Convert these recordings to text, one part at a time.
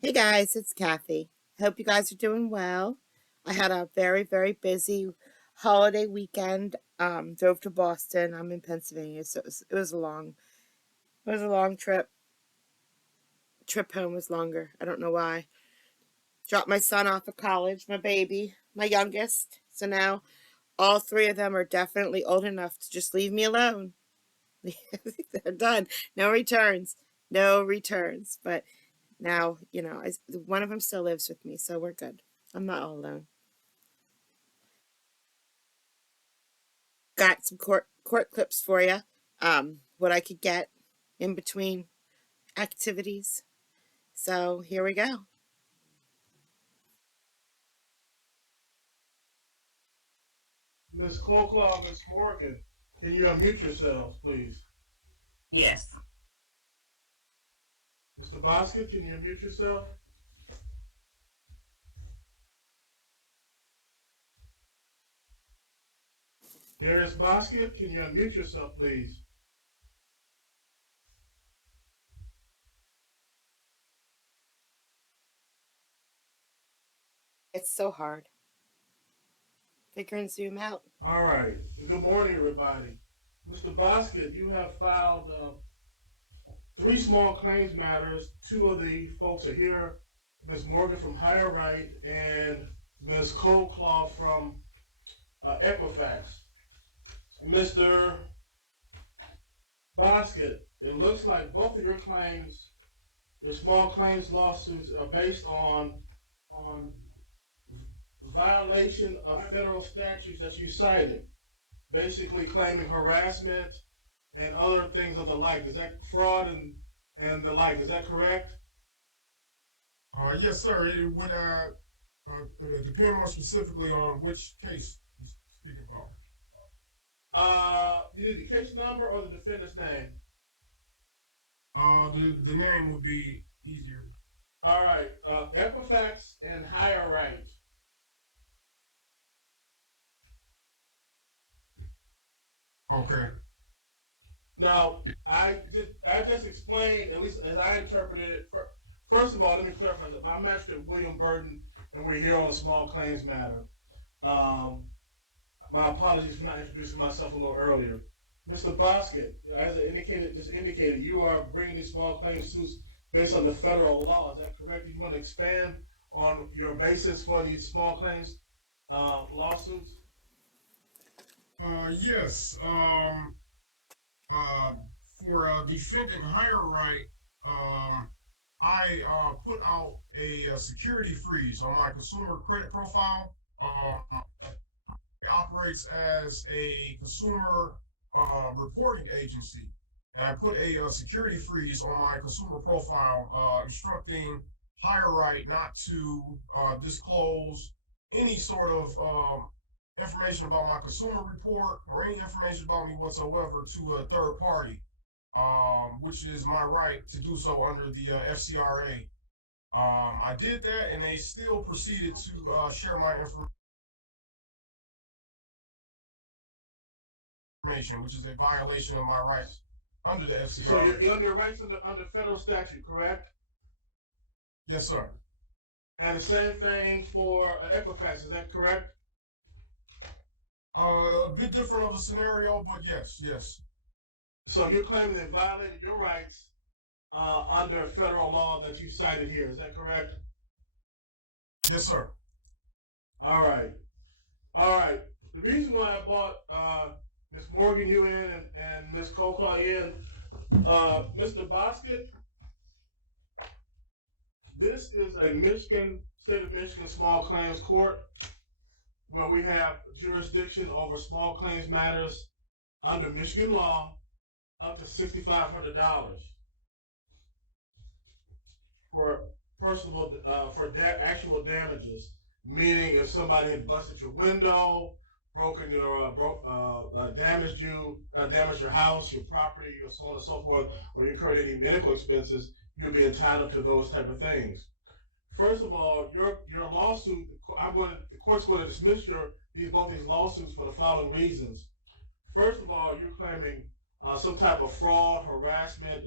Hey guys, it's Kathy. Hope you guys are doing well. I had a very, very busy holiday weekend. Drove to Boston. I'm in Pennsylvania, so it was a long trip. Trip home was longer. I don't know why. Dropped my son off at college, my baby, my youngest. So now all three of them are definitely old enough to just leave me alone. They're done. No returns. No returns. But now, one of them still lives with me, so we're good. I'm not all alone. Got some court clips for you. What I could get in between activities. So here we go. Miss Colclaw, Miss Morgan, can you unmute yourselves, please? Yes. Mr. Bosket, can you unmute yourself? Darius Bosket, can you unmute yourself, please? It's so hard. Figuring Zoom out. All right. Good morning, everybody. Mr. Bosket, you have filed three small claims matters. Two of the folks are here. Ms. Morgan from Higher Right and Ms. Colclaw from Equifax. Mr. Bosket, it looks like both of your claims, your small claims lawsuits, are based on violation of federal statutes that you cited, basically claiming harassment and other things of the like. Is that fraud and the like? Is that correct? Yes, sir. It would depend more specifically on which case you speak about. You need the case number or the defendant's name? The name would be easier. All right. Equifax and Higher Right. Okay. Now, I just explained, at least as I interpreted it. First of all, let me clarify that I'm Magistrate William Burton, and we're here on a small claims matter. My apologies for not introducing myself a little earlier. Mr. Bosket, as I indicated, you are bringing these small claims suits based on the federal law. Is that correct? Do you want to expand on your basis for these small claims lawsuits? Yes. Uh, for defendant higher right, I put out a security freeze on my consumer credit profile. It operates as a consumer reporting agency. And I put a security freeze on my consumer profile, instructing higher right not to disclose any sort of information about my consumer report or any information about me whatsoever to a third party, which is my right to do so under the FCRA. I did that, and they still proceeded to share my information, which is a violation of my rights under the FCRA. So you're under your rights under federal statute, correct? Yes, sir. And the same thing for Equifax, is that correct? A bit different of a scenario, but yes, yes. So you're claiming they violated your rights under federal law that you cited here, is that correct? Yes, sir. All right. All right. The reason why I brought Ms. Morgan you in and Ms. Colclaw in, Mr. Bosket, this is a state of Michigan small claims court where we have jurisdiction over small claims matters under Michigan law up to $6,500 for actual damages, meaning if somebody had busted your window, broken your damaged your house, your property, or so on and so forth, or you incurred any medical expenses, you'd be entitled to those type of things. First of all, your lawsuit, the court's going to dismiss both these lawsuits for the following reasons. First of all, you're claiming some type of fraud, harassment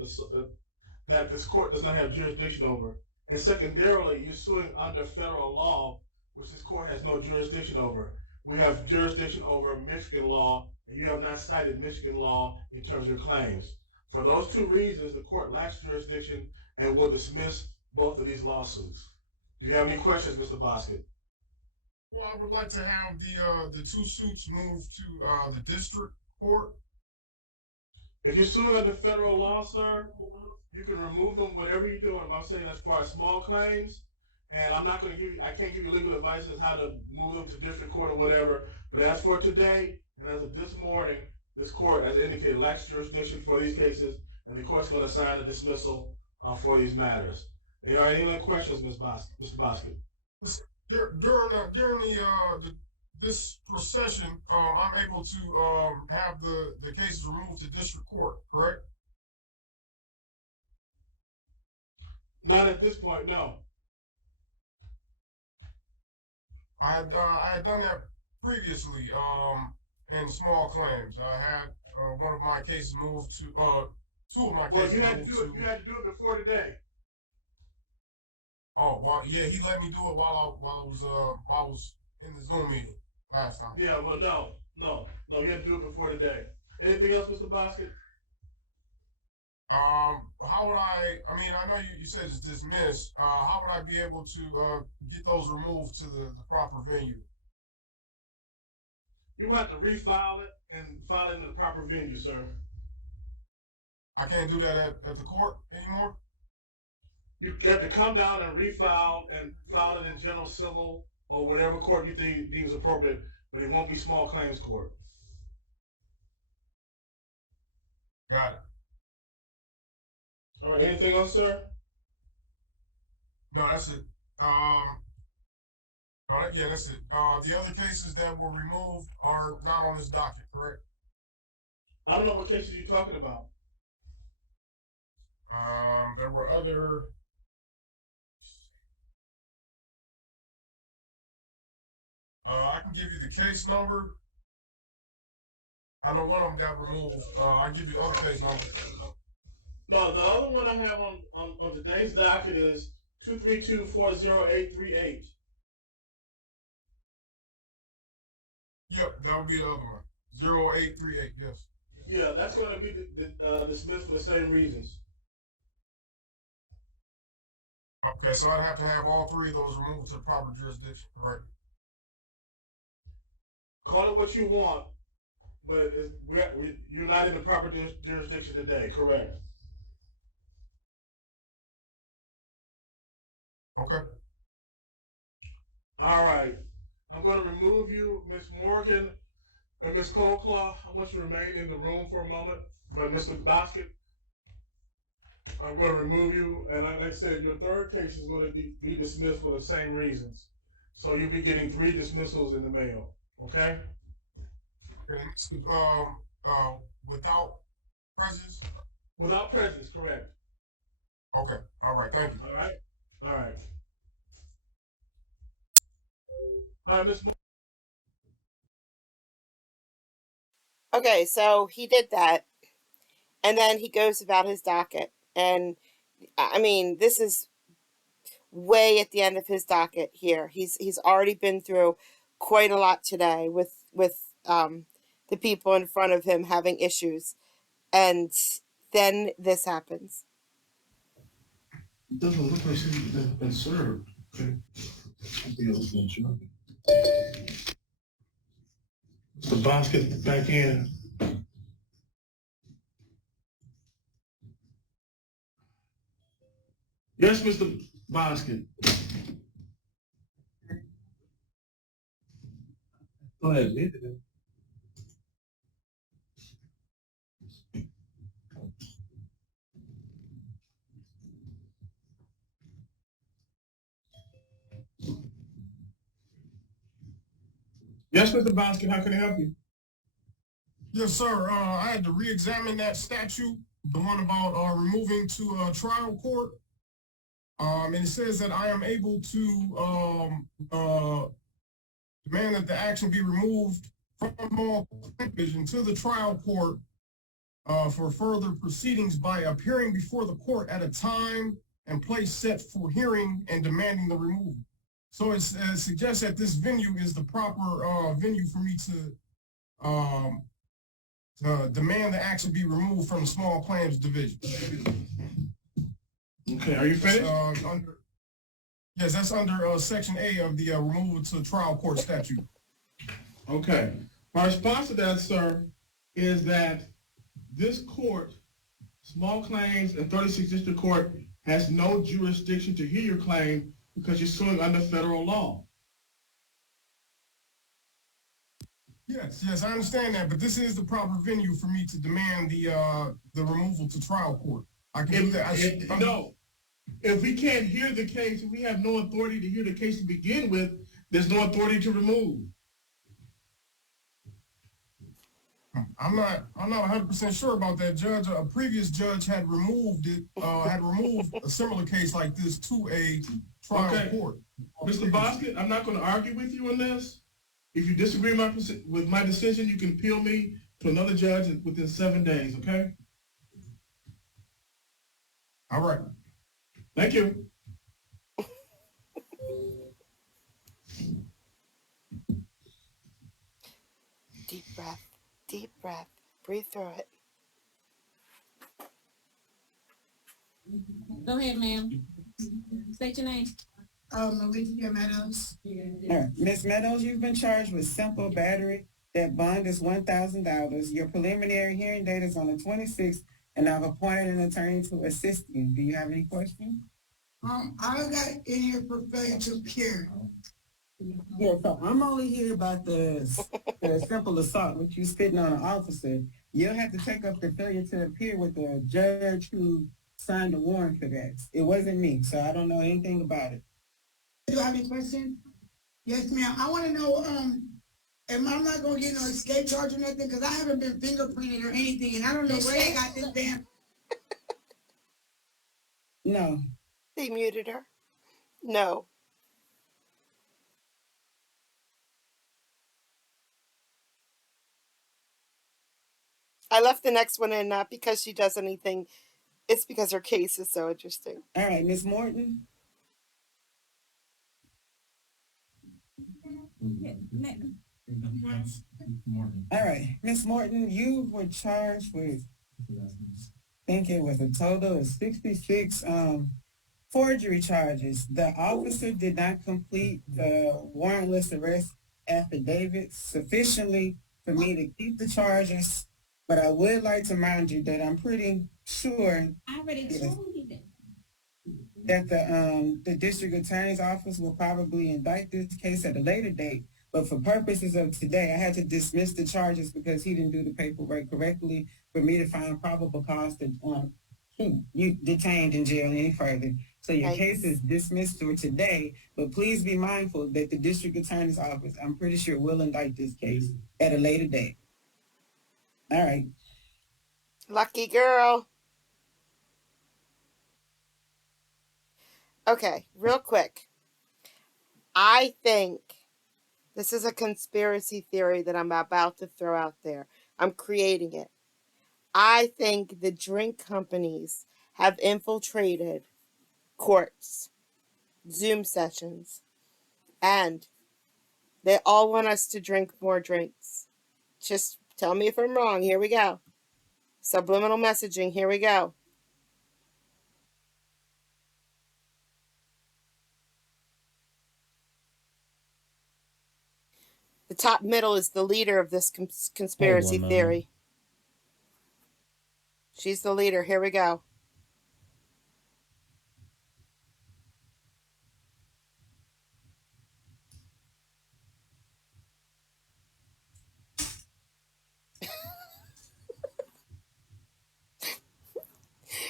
that this court does not have jurisdiction over. And secondarily, you're suing under federal law, which this court has no jurisdiction over. We have jurisdiction over Michigan law, and you have not cited Michigan law in terms of your claims. For those two reasons, the court lacks jurisdiction and will dismiss both of these lawsuits. Do you have any questions, Mr. Bosket? Well, I would like to have the two suits moved to the district court. If you're suing under federal law, sir, you can remove them, whatever you're doing. I'm saying as far as small claims, and I'm not going to give you, I can't give you legal advice as how to move them to district court or whatever. But as for today, and as of this morning, this court, as indicated, lacks jurisdiction for these cases, and the court's going to sign a dismissal for these matters. Are there any other questions, Mr. Bosket? During this procession, I'm able to have the cases removed to district court, correct? Not at this point, no. I had done that previously in small claims. I had one of my cases moved to two of my cases. Well, you had to do it. You had to do it before today. Oh, well, yeah, he let me do it while I was in the Zoom meeting last time. Yeah, well, no, you had to do it before today. Anything else, Mr. Bosket? How would I mean, I know you said it's dismissed. How would I be able to get those removed to the proper venue? You have to refile it and file it in the proper venue, sir. I can't do that at the court anymore? You have to come down and refile and file it in general civil or whatever court you think deems appropriate, but it won't be small claims court. Got it. All right, anything else, sir? No, that's it. Yeah, that's it. The other cases that were removed are not on this docket, correct? I don't know what cases you're talking about. There were other. I can give you the case number. I know one of them got removed. I'll give you the other case number. No, the other one I have on today's docket is 232-40838. Yep, that would be the other one. 0838, yes. Yeah, that's going to be dismissed for the same reasons. Okay, so I'd have to have all three of those removed to the proper jurisdiction, right? Call it what you want, but you're not in the proper jurisdiction today, correct? Okay. All right. I'm going to remove you, Ms. Morgan and Ms. Coleclaw. I want you to remain in the room for a moment. But Mr. Bosket, I'm going to remove you. And like I said, your third case is going to be dismissed for the same reasons. So you'll be getting 3 dismissals in the mail. Okay? Without prejudice? Without prejudice, correct. Okay. All right. Thank you. All right? All right. All right, Ms. Okay, so he did that, and then he goes about his docket. And I mean, this is way at the end of his docket here. He's already been through quite a lot today with the people in front of him having issues, and then this happens. It doesn't look like she's been served. Okay. I think it was been served. The Bosket back in. Yes, Mr. Bosket. Go ahead, leave it. Yes, Mr. Bosket, how can I help you? Yes, sir. I had to re-examine that statute, the one about removing to a trial court. And it says that I am able to demand that the action be removed from all division to the trial court for further proceedings by appearing before the court at a time and place set for hearing and demanding the removal. So it suggests that this venue is the proper venue for me to demand the action be removed from the small claims division. Okay, are you finished? Yes, that's under Section A of the removal to trial court statute. Okay. My response to that, sir, is that this court, small claims and 36th District Court, has no jurisdiction to hear your claim because you're suing under federal law. Yes, I understand that, but this is the proper venue for me to demand the removal to trial court. I can do that. No. If we can't hear the case, if we have no authority to hear the case to begin with, there's no authority to remove. I'm not 100% sure about that, Judge. A previous judge had removed a similar case like this to a trial court. Mr. Boskin, I'm not going to argue with you on this. If you disagree with my decision, you can appeal me to another judge within 7 days, okay? All right. Thank you. Deep breath. Deep breath. Breathe through it. Go ahead, ma'am. State your name. Mauricia Meadows. Ms. Meadows, you've been charged with simple battery. That bond is $1,000. Your preliminary hearing date is on the 26th, and I've appointed an attorney to assist you. Do you have any questions? I got in here for failure to appear. Yeah, so I'm only here about the simple assault, which you spitting on an officer. You'll have to take up the failure to appear with the judge who signed the warrant for that. It wasn't me, so I don't know anything about it. Do you have any questions? Yes, ma'am. I want to know, I'm not going to get no escape charge or nothing because I haven't been fingerprinted or anything, and I don't know where they got this damn. No. They muted her. No. I left the next one in not because she does anything. It's because her case is so interesting. All right, Ms. Morton. All right, Ms. Morton, you were charged with, I think it was a total of 66 forgery charges. The officer did not complete the warrantless arrest affidavit sufficiently for me to keep the charges, but I would like to remind you that I'm pretty sure I already told you that the district attorney's office will probably indict this case at a later date. But for purposes of today, I had to dismiss the charges because he didn't do the paperwork correctly for me to find probable cause to keep you detained in jail any further. So your case is dismissed for today, but please be mindful that the district attorney's office, I'm pretty sure, will indict this case at a later date. All right. Lucky girl. Okay, real quick. I think this is a conspiracy theory that I'm about to throw out there. I'm creating it. I think the drink companies have infiltrated courts, Zoom sessions, and they all want us to drink more drinks. Just tell me if I'm wrong. Here we go. Subliminal messaging. Here we go. The top middle is the leader of this conspiracy theory. She's the leader. Here we go.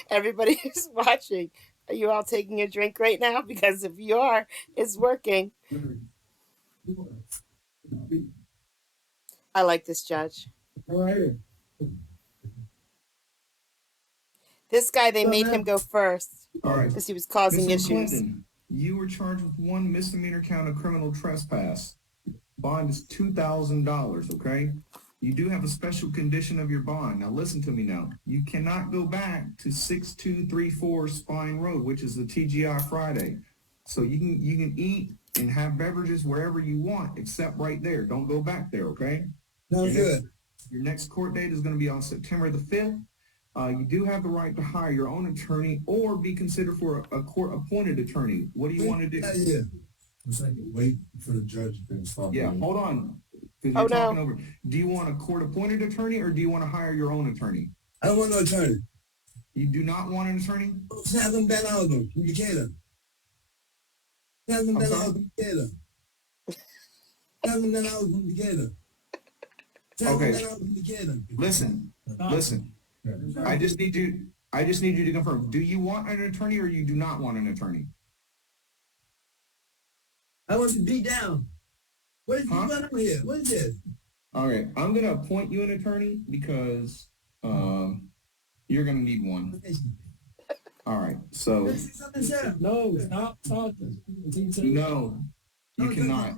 Everybody who's watching, are you all taking a drink right now? Because if you are, it's working. I like this judge. All right. This guy, they made him go first All right. because he was causing Mr. issues. Clinton, you were charged with one misdemeanor count of criminal trespass. Bond is $2,000, okay? You do have a special condition of your bond. Now listen to me now. You cannot go back to 6234 Spine Road, which is the TGI Friday. So you can eat and have beverages wherever you want, except right there. Don't go back there, okay? Sounds good. Your next court date is going to be on September the 5th. You do have the right to hire your own attorney or be considered for a court-appointed attorney. What do you want to do? Yeah. It's like wait for the judge to install. Yeah, hold on. Because you're talking over. Do you want a court-appointed attorney or do you want to hire your own attorney? I don't want no attorney. You do not want an attorney? Have them Ben Alden from Decatur. Have them Ben Alden from Decatur. Have them Ben Alden from Decatur. Okay. Listen. I just need you to confirm. Do you want an attorney or you do not want an attorney? I want to be down. What is going on here? What is this? All right, I'm gonna appoint you an attorney because you're gonna need one. All right, so No, stop talking. no, you cannot.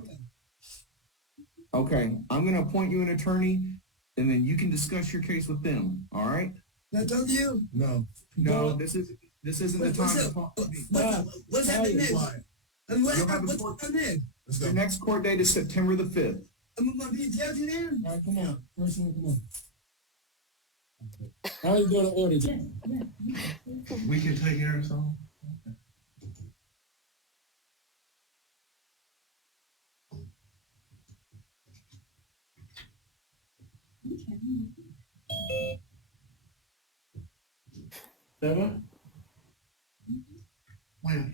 Okay, I'm gonna appoint you an attorney, and then you can discuss your case with them. All right? That's on you? No. No, this isn't the time to talk to me. What's happening next? What's happening next? The next court date is September the 5th. I'm gonna be in jail there? All right, come on. First one, come on. How are you going to order? We can take care of something. Seven? When?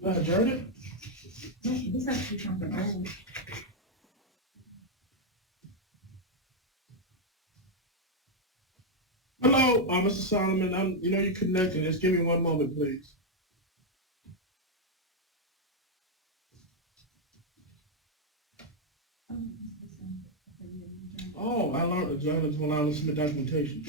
Not adjourn it? This has to be something old. Hello, Mr. Solomon. You're connected. Just give me one moment, please. Oh, I learned adjournment to allow us to submit documentation.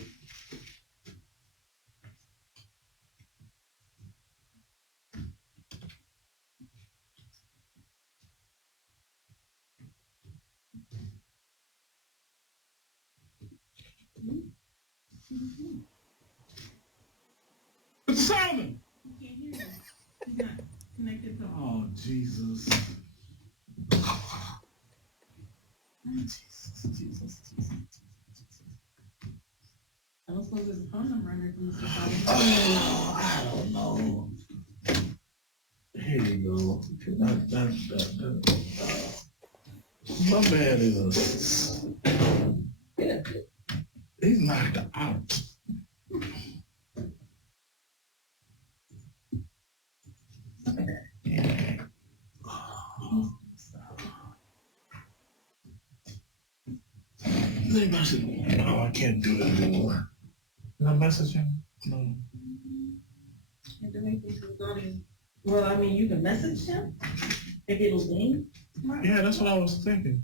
Mr. Solomon! You can't hear us. He's not connected to. Oh, Jesus. I don't suppose there's a phone number under Mr. Oh, I don't know. Here you go. My man is he's knocked out. Maybe I should, no, I can't do that anymore. Can I message him? No. Well, I mean, you can message him if it'll ding. Yeah, that's what I was thinking.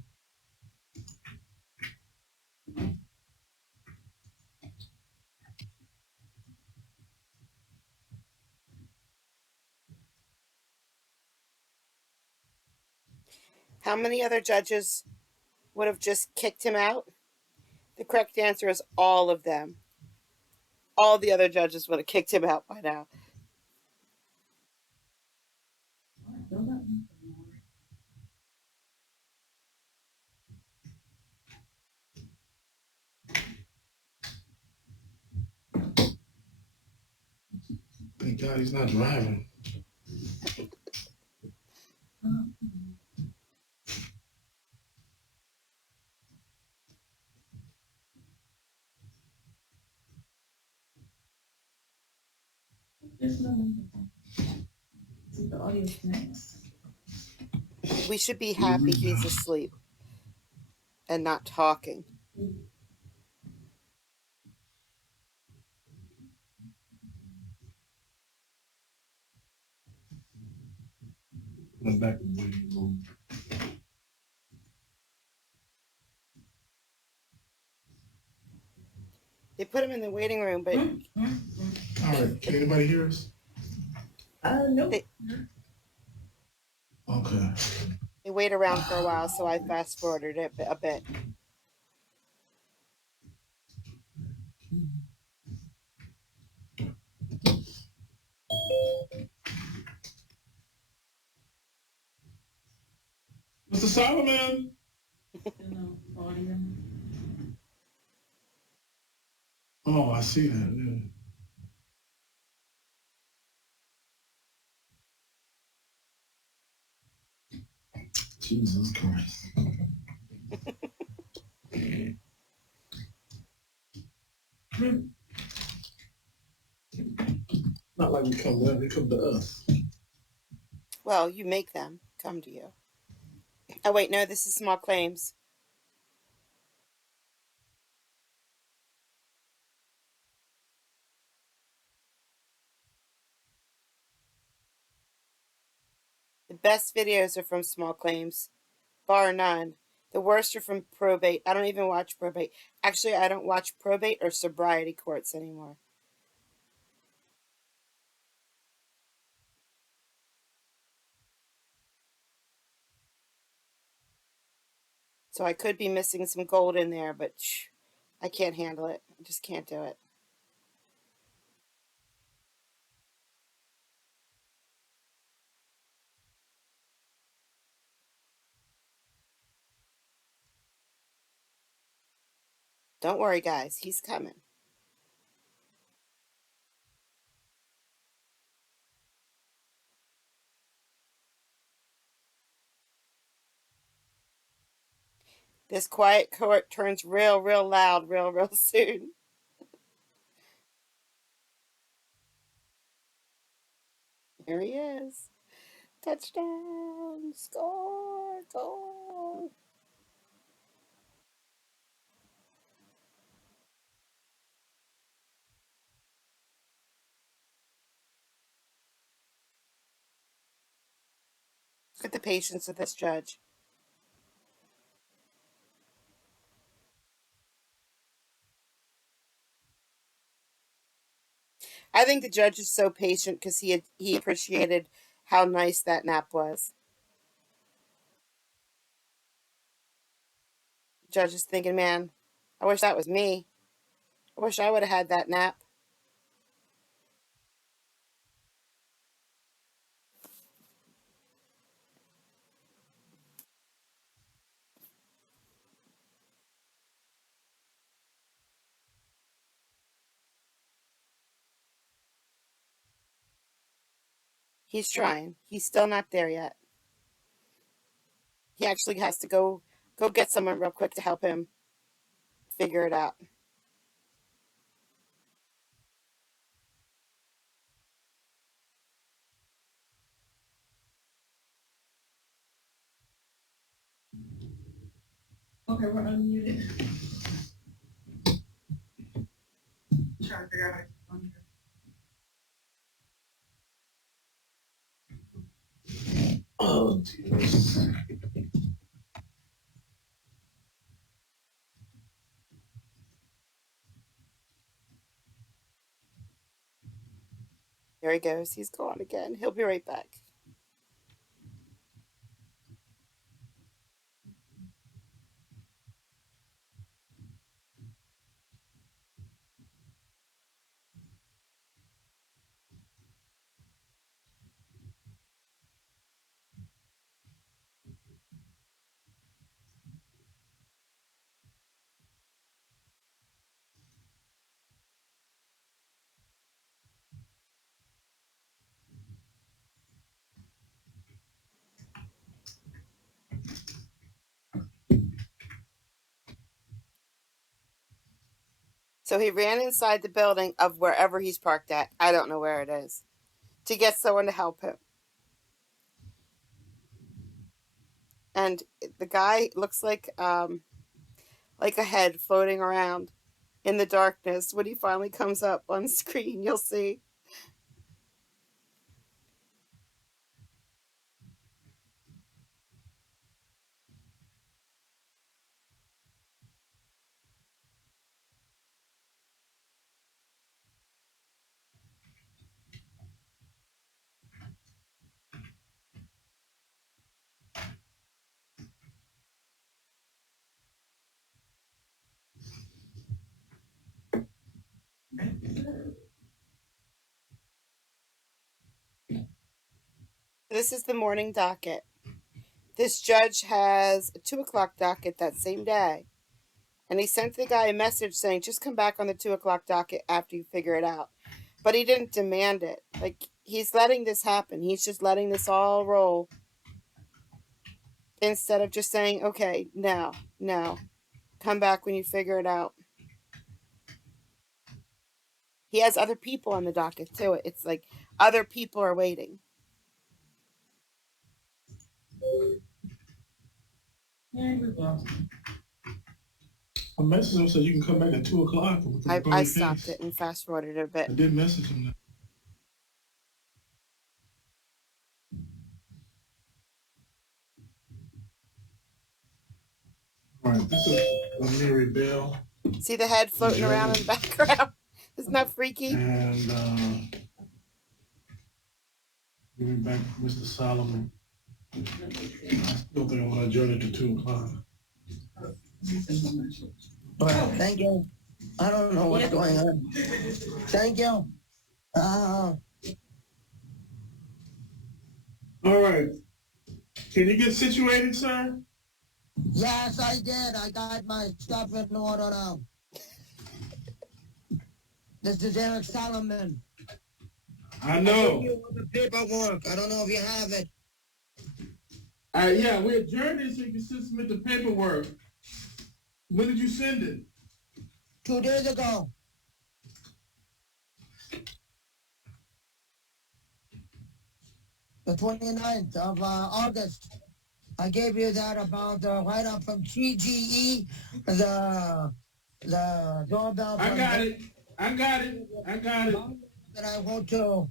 How many other judges would have just kicked him out? The correct answer is all of them. All the other judges would have kicked him out by now. Thank God he's not driving. The audio connects. We should be happy he's asleep and not talking. Went back in the waiting room. They put him in the waiting room, but All right, can anybody hear us? No. They- Okay. Okay. They wait around for a while, so I fast forwarded it a bit. Mr. Solomon. Audio. Oh, I see that. Yeah. Jesus Christ. Not like we come there, they come to us. Well, you make them come to you. Oh, wait, no, this is small claims. The best videos are from small claims, bar none. The worst are from probate. I don't even watch probate. Actually, I don't watch probate or sobriety courts anymore. So I could be missing some gold in there, but I can't handle it. I just can't do it. Don't worry, guys. He's coming. This quiet court turns real, real loud real, real soon. Here he is. Touchdown. Score. Goal. Look at the patience of this judge. I think the judge is so patient because he appreciated how nice that nap was. The judge is thinking, man, I wish that was me. I wish I would have had that nap. He's trying. He's still not there yet. He actually has to go get someone real quick to help him figure it out. Okay, we're unmuted. Trying to figure out how to Oh, Jesus. There he goes. He's gone again. He'll be right back. So he ran inside the building of wherever he's parked at. I don't know where it is. To get someone to help him. And the guy looks like a head floating around in the darkness. When he finally comes up on screen, you'll see. This is the morning docket. This judge has a 2 o'clock docket that same day. And he sent the guy a message saying, just come back on the 2 o'clock docket after you figure it out. But he didn't demand it. Like, he's letting this happen. He's just letting this all roll. Instead of just saying, okay, no, come back when you figure it out. He has other people on the docket too. It's like other people are waiting. A message him said you can come back at 2 o'clock. I stopped it and fast forwarded a bit. I did message him that. All right, this is Mary Bell. See the head floating around in the background? Isn't that freaky? And giving back Mr. Solomon. I still think I want to adjourn it to 2 o'clock. Well, thank you. I don't know what's going on. Thank you. All right. Can you get situated, sir? Yes, I did. I got my stuff in order now. This is Eric Solomon. I know. You the paperwork. I don't know if you have it. Yeah, we adjourned it so you can submit the paperwork. When did you send it? 2 days ago. The 29th of August. I gave you that about the write-up from TGE, the doorbell. I got it. That I wrote to.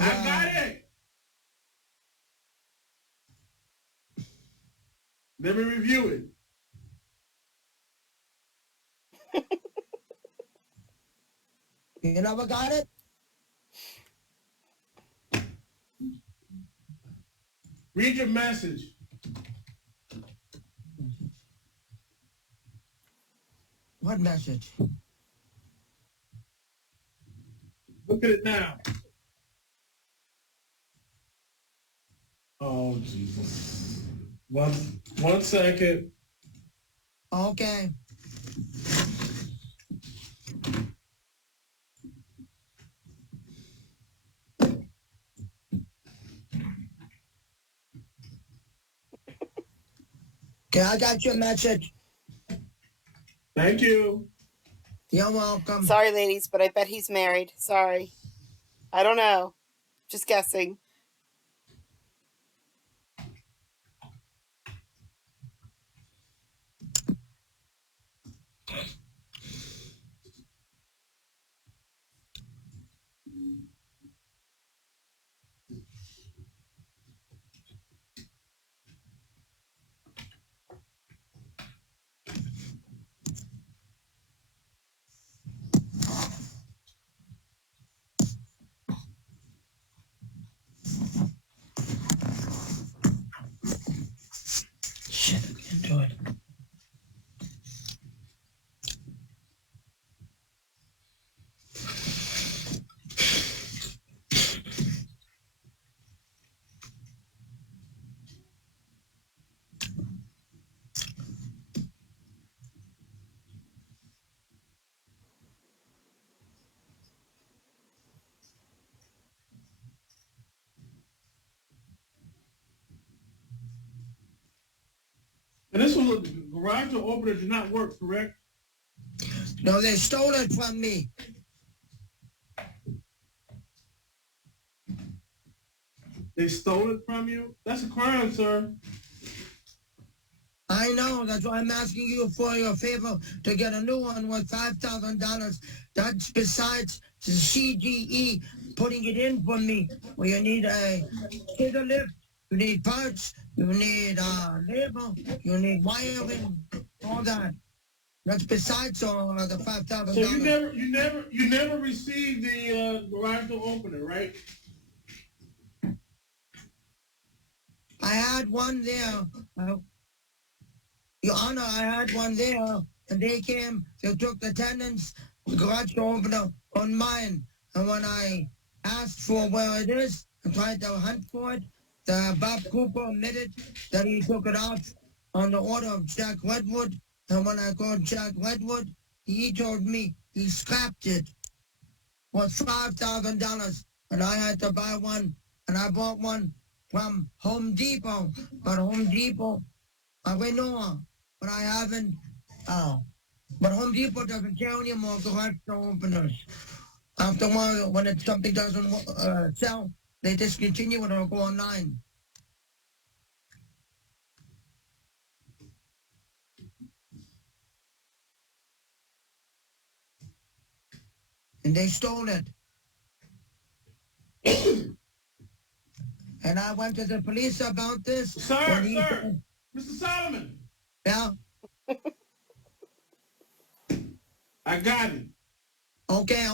I got it. Let me review it. You never got it? Read your message. What message? Look at it now. Oh, Jesus. One second. Okay. Okay, I got your message. Thank you. You're welcome. Sorry, ladies, but I bet he's married. Sorry. I don't know. Just guessing. Shit, I can't do it. And this was a garage door opener did not work, correct? No, they stole it from me. They stole it from you? That's a crime, sir. I know. That's why I'm asking you for your favor to get a new one worth $5,000. That's besides the CGE putting it in for me. Well, you need a scissor lift, you need parts, you need labor, you need wiring, all that. That's besides all of the $5,000. So you never received the garage door opener, right? I had one there. Your Honor, I had one there, and they came, they took the tenant's garage door opener on mine. And when I asked for where it is and tried to hunt for it, Bob Cooper admitted that he took it off on the order of Jack Redwood. And when I called Jack Redwood, he told me he scrapped it for $5,000. And I had to buy one. And I bought one from Home Depot. But Home Depot, I went on, but I haven't. But Home Depot doesn't carry any more garage door openers. After a while, when something doesn't sell, they discontinue it or go online. And they stole it. And I went to the police about this. Sir, Mr. Solomon. Yeah? I got it. Okay.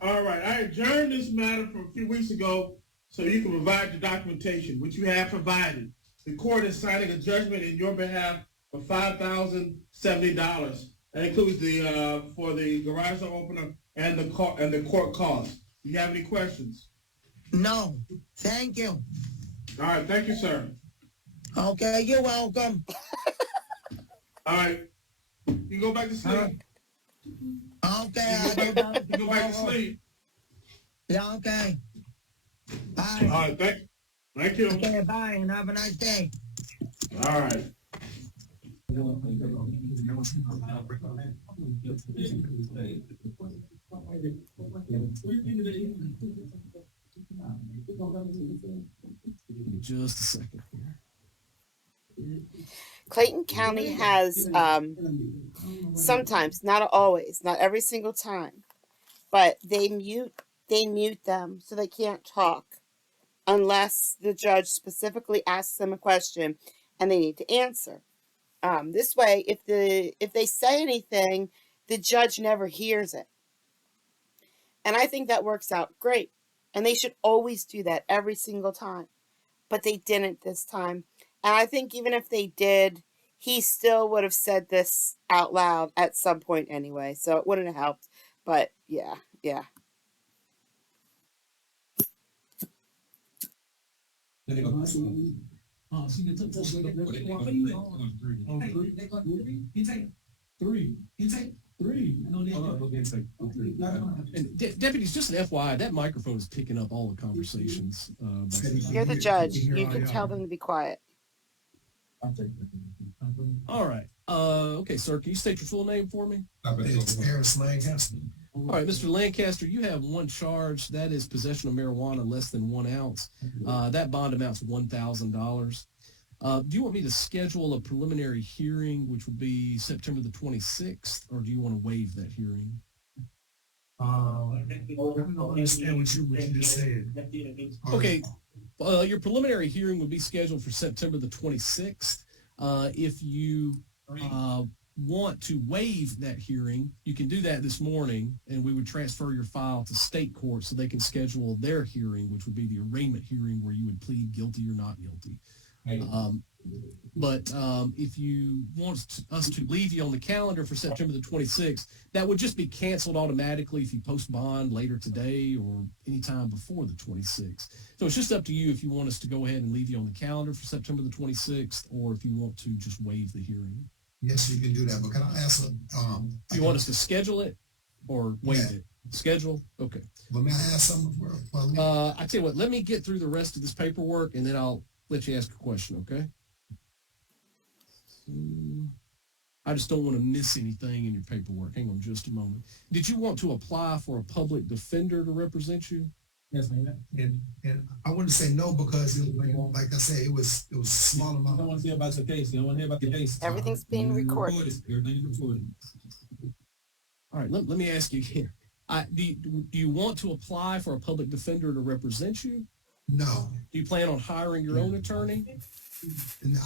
All right, I adjourned this matter from a few weeks ago so you can provide the documentation, which you have provided. The court is signing a judgment in your behalf for $5,070. That includes the for the garage door opener and the court costs. Do you have any questions? No. Thank you. All right, thank you, sir. Okay, you're welcome. All right, you go back to sleep. Okay, You go back to sleep. Yeah, okay. Bye. All right, thank you. Okay, bye, and have a nice day. All right. Just a second here. Clayton County has sometimes, not always, not every single time, but they mute them so they can't talk unless the judge specifically asks them a question and they need to answer. This way, if they say anything, the judge never hears it. And I think that works out great. And they should always do that every single time. But they didn't this time. And I think even if they did, he still would have said this out loud at some point anyway. So it wouldn't have helped. But yeah. And deputies, just an FYI, that microphone is picking up all the conversations. You're the judge. You can tell them to be quiet. All right. Okay, sir, can you state your full name for me? It's Harris Lancaster. All right, Mr. Lancaster, you have one charge. That is possession of marijuana less than 1 ounce. That bond amounts to $1,000. Do you want me to schedule a preliminary hearing, which will be September the 26th, or do you want to waive that hearing? I don't understand what you just said. Okay, your preliminary hearing would be scheduled for September the 26th. If you want to waive that hearing, you can do that this morning, and we would transfer your file to state court so they can schedule their hearing, which would be the arraignment hearing where you would plead guilty or not guilty. But if you want us to leave you on the calendar for September the 26th, that would just be canceled automatically if you post bond later today or anytime before the 26th. So it's just up to you if you want us to go ahead and leave you on the calendar for September the 26th, or if you want to just waive the hearing. Yes, you can do that, but can I ask you want us to schedule it or waive it? Schedule? Okay. But may I ask something? I tell you what, let me get through the rest of this paperwork, and then I'll let you ask a question, okay? I just don't want to miss anything in your paperwork. Hang on just a moment. Did you want to apply for a public defender to represent you? Yes, ma'am. And I wouldn't say no because, like I said, it was small amount. I don't want to hear about the case. I don't want to hear about the case. Everything's being recorded. Everything's recorded. All right, let me ask you again. Do you want to apply for a public defender to represent you? No. Do you plan on hiring your own attorney? No.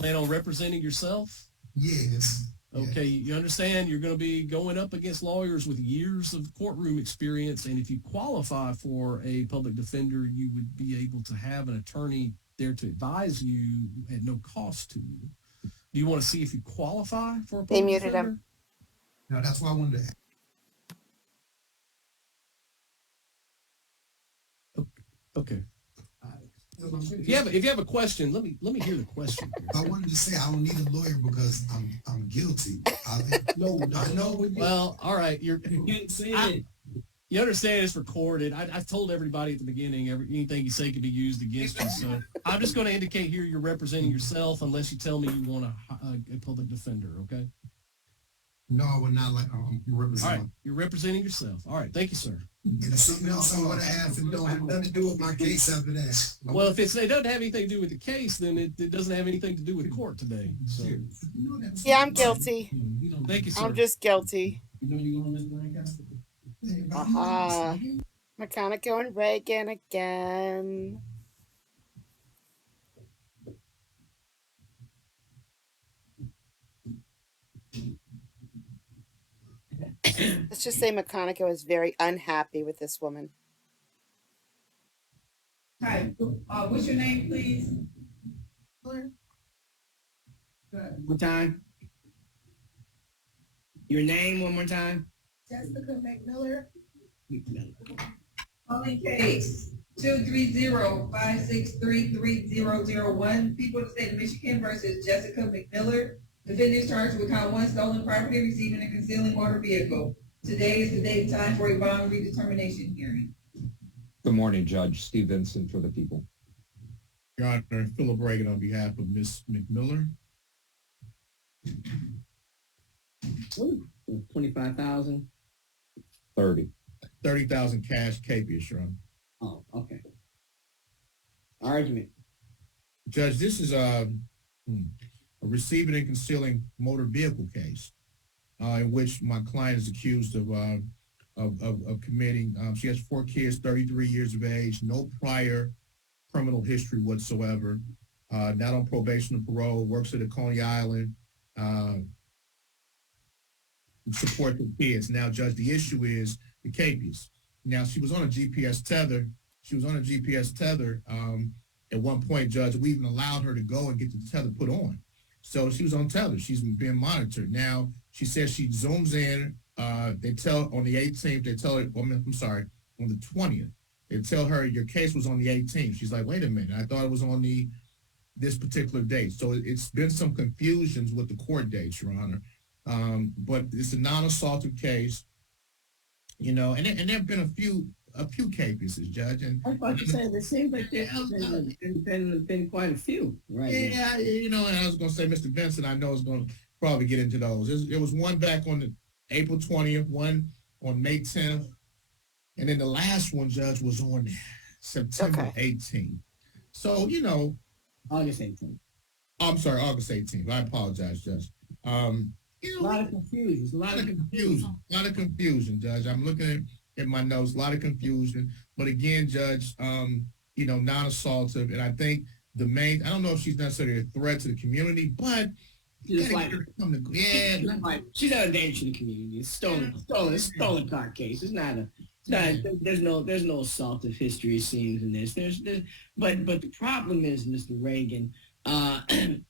Plan on representing yourself? Yes. Okay, you understand you're going to be going up against lawyers with years of courtroom experience, and if you qualify for a public defender, you would be able to have an attorney there to advise you at no cost to you. Do you want to see if you qualify for a They public muted defender? him. No, that's why I wanted to. Okay. If you have a question, let me hear the question. I wanted to say I don't need a lawyer because I'm guilty. I know. Well, all right. You understand it's recorded. I told everybody at the beginning anything you say can be used against you. So I'm just going to indicate here you're representing yourself unless you tell me you want a public defender. Okay. No, I would not like. I'm representing. All right. You're representing yourself. All right. Thank you, sir. And if something else I want to ask and don't have nothing to do with my case after that. Well, if it doesn't have anything to do with the case, then it doesn't have anything to do with court today. So Yeah, I'm guilty. thank you, sir. I'm just guilty. You know you're gonna miss Lancaster. Aha. Mechanico and Reagan again. Let's just say Mechanico is very unhappy with this woman. Hi, what's your name, please? One more time. Your name one more time. Jessica McMiller. Calling case 230-563-3001. People of the state of Michigan versus Jessica McMiller. Defendant is charged with count 1, stolen property, receiving and concealing motor vehicle. Today is the date and time for a bond redetermination hearing. Good morning, Judge. Steve Vincent for the people. Your Honor, Philip Reagan on behalf of Ms. McMiller. 25,000. 30,000 cash capious, Your Honor. Oh, okay. Argument. Judge, this is a receiving and concealing motor vehicle case in which my client is accused of committing. She has 4 kids, 33 years of age, no prior criminal history whatsoever, not on probation or parole, works at a Coney Island, support the kids. Now, Judge, the issue is the capious. Now, she was on a GPS tether. At one point, Judge, we even allowed her to go and get the tether put on. So she was on tether. She's being monitored. Now, she says she zooms in. They tell on the 18th, they tell her, I'm sorry, on the 20th, they tell her your case was on the 18th. She's like, wait a minute, I thought it was on this particular date. So it's been some confusions with the court dates, Your Honor. But it's a non-assaultive case, and there have been a few cases, Judge. And I thought you said it seems like there's been quite a few, right? Yeah, and I was going to say, Mr. Vincent, I know is going to probably get into those. There was one back on the April 20th, one on May 10th, and then the last one, Judge, was on September 18th. So, August 18th. I'm sorry, August 18th. I apologize, Judge. A lot of confusion. A lot of confusion, Judge. I'm looking at my notes, a lot of confusion. But again, Judge, non-assaultive. And I think I don't know if she's necessarily a threat to the community, but she's not a danger to the community. It's stolen car case. There's no assaultive history it seems in this. But the problem is, Mr. Reagan,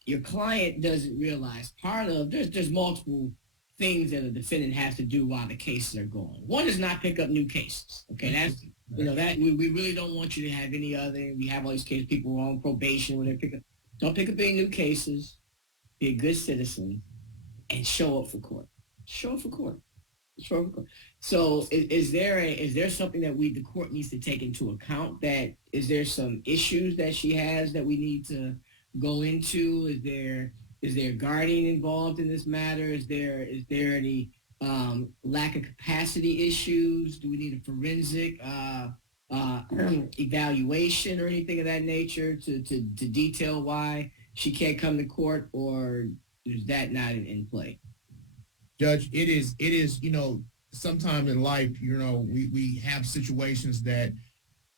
your client doesn't realize there's multiple things that a defendant has to do while the cases are going. One is not pick up new cases. Okay, that's that we really don't want you to have any other. We have all these cases, people are on probation when they don't pick up any new cases. Be a good citizen and show up for court. So is there something that the court needs to take into account? That is there some issues that she has that we need to go into? Is there guardian involved in this matter? Is there any lack of capacity issues? Do we need a forensic evaluation or anything of that nature to detail why she can't come to court, or is that not in play? Judge, it is, sometimes in life, we have situations that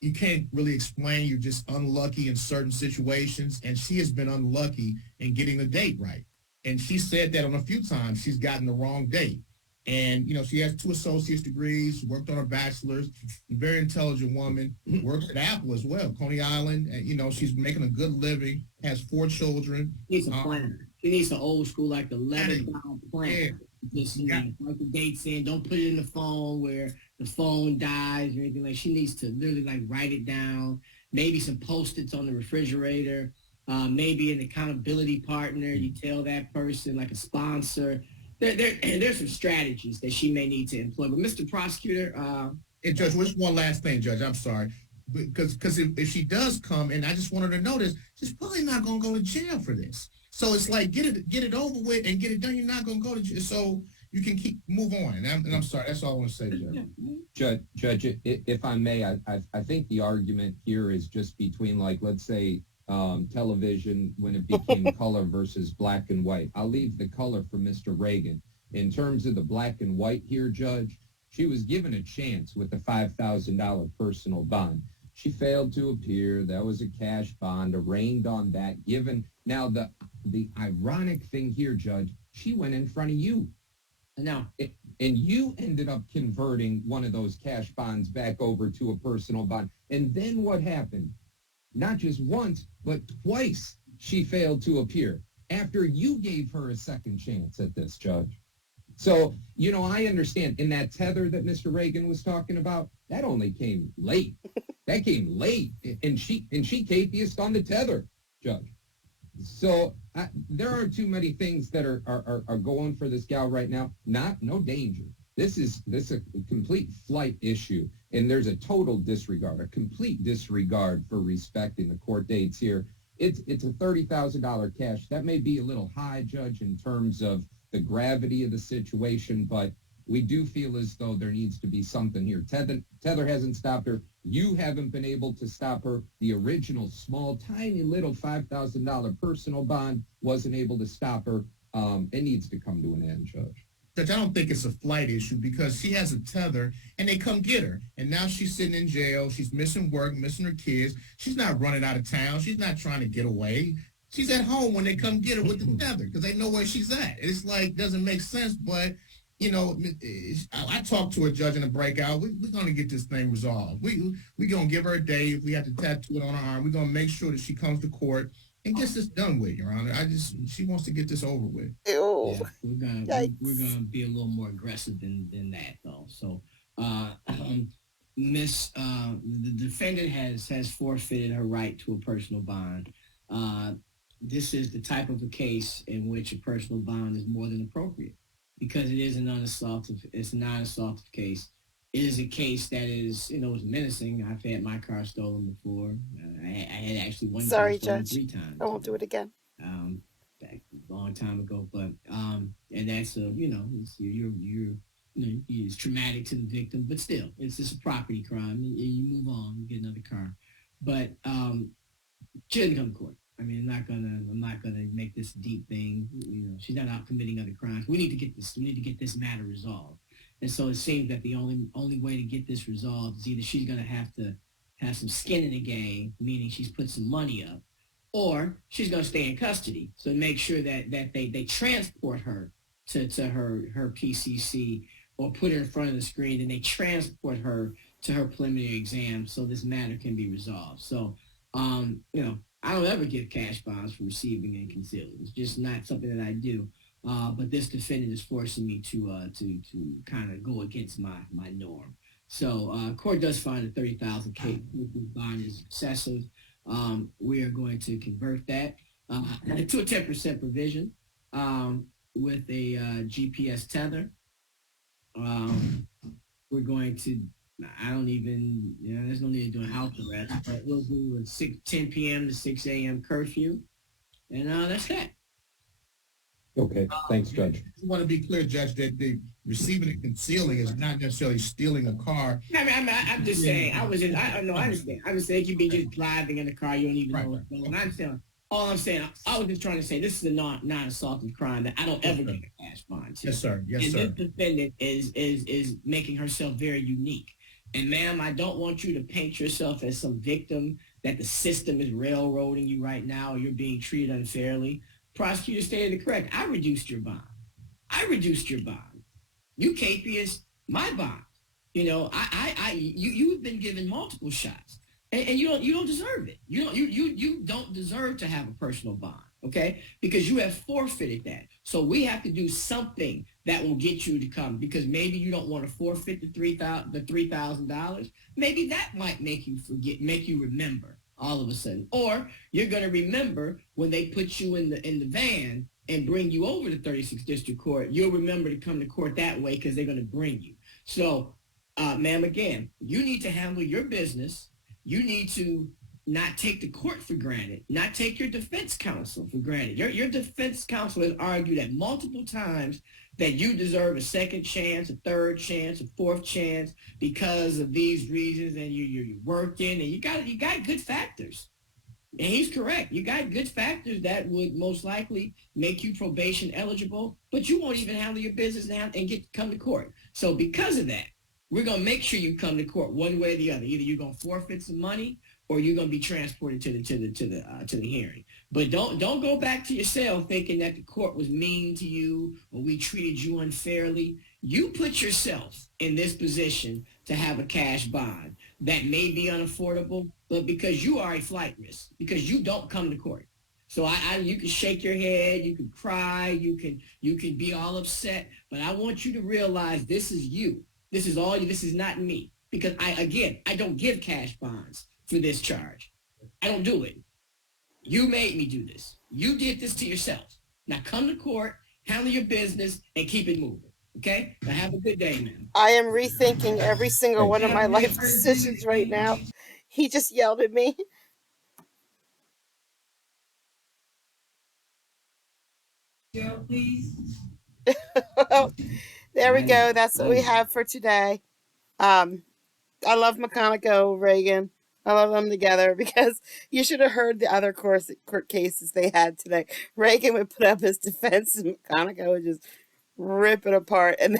you can't really explain. You're just unlucky in certain situations, and she has been unlucky in getting the date right. And she said that on a few times she's gotten the wrong date. And, she has 2 associate's degrees, worked on her bachelor's, very intelligent woman, works at Apple as well, Coney Island. And, she's making a good living, has 4 children. She needs a planner. She needs an old school, like the letter-bound planner. Yeah. Just, write the dates in. Don't put it in the phone where the phone dies or anything. Like, she needs to literally, like, write it down. Maybe some Post-its on the refrigerator. Maybe an accountability partner. You tell that person, like a sponsor. There's some strategies that she may need to employ. But Mr. Prosecutor, and Judge, just one last thing, Judge. I'm sorry, because if she does come, and I just want her to know this, she's probably not going to go to jail for this. So it's like get it over with and get it done. You're not going to go to jail, so you can move on. And I'm sorry. That's all I want to say, Judge. Judge, if I may, I think the argument here is just between, like, let's say, television when it became color versus black and white. I'll leave the color for Mr. Reagan. In terms of the black and white here, Judge, she was given a chance with the $5,000 personal bond. She failed to appear. That was a cash bond, arraigned on that, given. Now, the ironic thing here, Judge, she went in front of you. No. And you ended up converting one of those cash bonds back over to a personal bond. And then what happened? Not just once, but twice she failed to appear after you gave her a second chance at this, Judge. So, I understand in that tether that Mr. Reagan was talking about, that only came late. That came late, and she capious on the tether, Judge. So there aren't too many things that are going for this gal right now. No danger. This is a complete flight issue, and there's a total disregard, a complete disregard for respecting the court dates here. It's a $30,000 cash. That may be a little high, Judge, in terms of the gravity of the situation, but we do feel as though there needs to be something here. Tether hasn't stopped her. You haven't been able to stop her. The original small, tiny little $5,000 personal bond wasn't able to stop her. It needs to come to an end, Judge. Judge, I don't think it's a flight issue because she has a tether and they come get her. And now she's sitting in jail. She's missing work, missing her kids. She's not running out of town. She's not trying to get away. She's at home when they come get her with the tether because they know where she's at. It's like, doesn't make sense, but I talked to a judge in a breakout. We're going to get this thing resolved. We're going to give her a day. If we have to tattoo it on her arm, we're going to make sure that she comes to court and gets this done with, Your Honor. She wants to get this over with. Yeah, we're gonna be a little more aggressive than that, though. So, the defendant has forfeited her right to a personal bond. This is the type of a case in which a personal bond is more than appropriate because it is a non-assaultive case. It is a case that is, is menacing. I've had my car stolen before. I had actually one car stolen Judge. 3 times. I won't do it again. Back a long time ago, but and that's it's traumatic to the victim, but still, it's just a property crime. You move on, you get another car, but she didn't come to court. I mean, I'm not gonna make this a deep thing. She's not out committing other crimes. We need to get this matter resolved. And so it seems that the only way to get this resolved is either she's going to have some skin in the game, meaning she's put some money up, or she's going to stay in custody. So make sure that they transport her to her PCC or put her in front of the screen and they transport her to her preliminary exam so this matter can be resolved. So, I don't ever give cash bonds for receiving and concealing. It's just not something that I do. But this defendant is forcing me to kind of go against my norm. So court does find a $30,000 bond is excessive. We are going to convert that to a 10% provision with a GPS tether. We're going to, there's no need to do a house arrest, but we'll do a 10 p.m. to 6 a.m. curfew. And that's that. Okay, thanks, Judge. I want to be clear, Judge, that the receiving and concealing is not necessarily stealing a car. I'm just saying. I understand. I was saying you be just driving in the car, you don't even know what's going on. All I'm saying, I was just trying to say this is a non-assaultive crime that I don't ever get a cash bond to. Yes, sir. Yes, and sir. this defendant is making herself very unique. And ma'am, I don't want you to paint yourself as some victim that the system is railroading you right now or you're being treated unfairly. Prosecutor stated it correct. I reduced your bond. You capious my bond. You've been given multiple shots, and you don't deserve it. You don't deserve to have a personal bond, okay? Because you have forfeited that. So we have to do something that will get you to come. Because maybe you don't want to forfeit the $3,000. Maybe that might make you remember all of a sudden, or you're gonna remember when they put you in the van and bring you over to 36th District Court. You'll remember to come to court that way because they're gonna bring you. So ma'am, again, you need to handle your business. You need to not take the court for granted, not take your defense counsel for granted. Your defense counsel has argued at multiple times that you deserve a second chance, a third chance, a fourth chance because of these reasons, and you're working, and you got good factors. And he's correct. You got good factors that would most likely make you probation eligible, but you won't even handle your business now and come to court. So because of that, we're going to make sure you come to court one way or the other. Either you're going to forfeit some money or you're going to be transported to the hearing. But don't go back to your cell thinking that the court was mean to you or we treated you unfairly. You put yourself in this position to have a cash bond that may be unaffordable, but because you are a flight risk, because you don't come to court. So you can shake your head, you can cry, you can be all upset, but I want you to realize this is you. This is all you. This is not me. Because I don't give cash bonds for this charge. I don't do it. You made me do this. You did this to yourself. Now come to court, handle your business, and keep it moving. Okay? Now have a good day, man. I am rethinking every single one of my life decisions right now. He just yelled at me. Joe, please. Well, there we go. That's what we have for today. I love McConaughey, Reagan. I love them together because you should have heard the other court cases they had today. Reagan would put up his defense and McConaughey would just rip it apart. And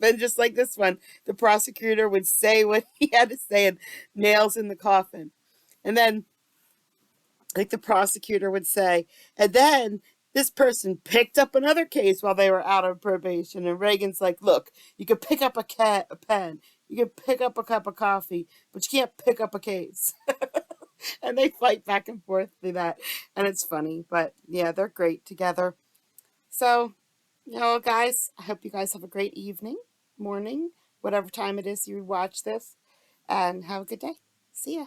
then just like this one, the prosecutor would say what he had to say and nails in the coffin. And then like the prosecutor would say, and then this person picked up another case while they were out of probation. And Reagan's like, look, you could pick up a pen, you can pick up a cup of coffee, but you can't pick up a case. And they fight back and forth through that. And it's funny, but yeah, they're great together. So, guys, I hope you guys have a great evening, morning, whatever time it is you watch this, and have a good day. See ya.